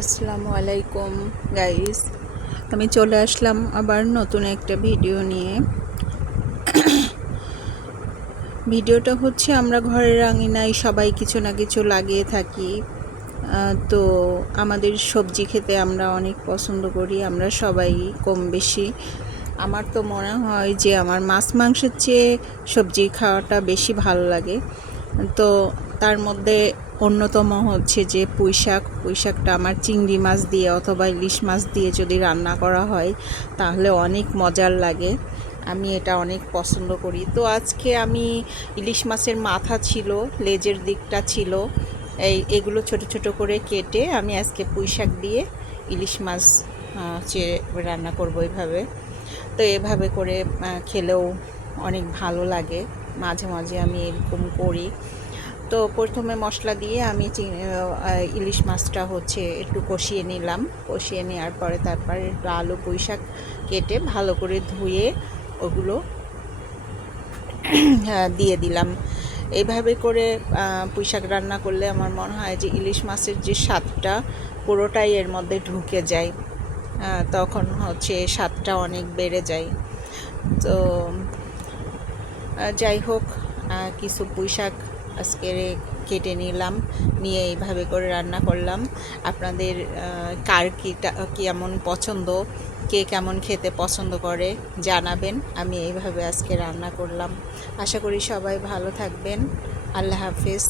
আসসালামু আলাইকুম গাইস আমি চলে আসলাম আবার নতুন একটা ভিডিও নিয়ে। ভিডিওটা হচ্ছে আমরা ঘরের আঙিনায় সবাই কিছু না কিছু লাগিয়ে থাকি। তো আমাদের সবজি খেতে আমরা অনেক পছন্দ করি, আমরা সবাই কম বেশি। আমার তো মনে হয় যে আমার মাছ, মাংসের চেয়ে সবজি খাওয়াটা বেশি ভালো লাগে। তো তার মধ্যে অন্যতম হচ্ছে যে পুঁই শাক পুঁই শাকটা আমার চিংড়ি মাছ দিয়ে অথবা ইলিশ মাছ দিয়ে যদি রান্না করা হয়, তাহলে অনেক মজার লাগে। আমি এটা অনেক পছন্দ করি। তো আজকে আমি ইলিশ মাছের মাথা ছিল, লেজের দিকটা ছিল, এই এগুলো ছোট ছোট করে কেটে আমি আজকে পুঁই শাক দিয়ে ইলিশ মাছ চেড়ে রান্না করব এইভাবে তো এভাবে করে খেলেও অনেক ভালো লাগে। মাঝে মাঝে আমি এরকম করি। তো প্রথমে মশলা দিয়ে আমি ইলিশ মাছটা হচ্ছে একটু কষিয়ে নিলাম। কষিয়ে নেওয়ার পরে তারপরে একটু আলু পুঁই শাক কেটে ভালো করে ধুয়ে ওগুলো হ্যাঁ, দিয়ে দিলাম। এইভাবে করে পুঁই শাক রান্না করলে আমার মনে হয় যে ইলিশ মাছের যে স্বাদটা পুরোটাই এর মধ্যে ঢুকে যায়। তখন হচ্ছে স্বাদটা অনেক বেড়ে যায়। তো যাই হোক কিছু পুঁইশাক আজকে কেটে নিলাম, নিয়ে এইভাবে করে রান্না করলাম। আপনাদের কার কীটা, কেমন পছন্দ, কে কেমন খেতে পছন্দ করে জানাবেন। আমি এইভাবে আজকে রান্না করলাম। আশা করি সবাই ভালো থাকবেন। আল্লাহ হাফিজ।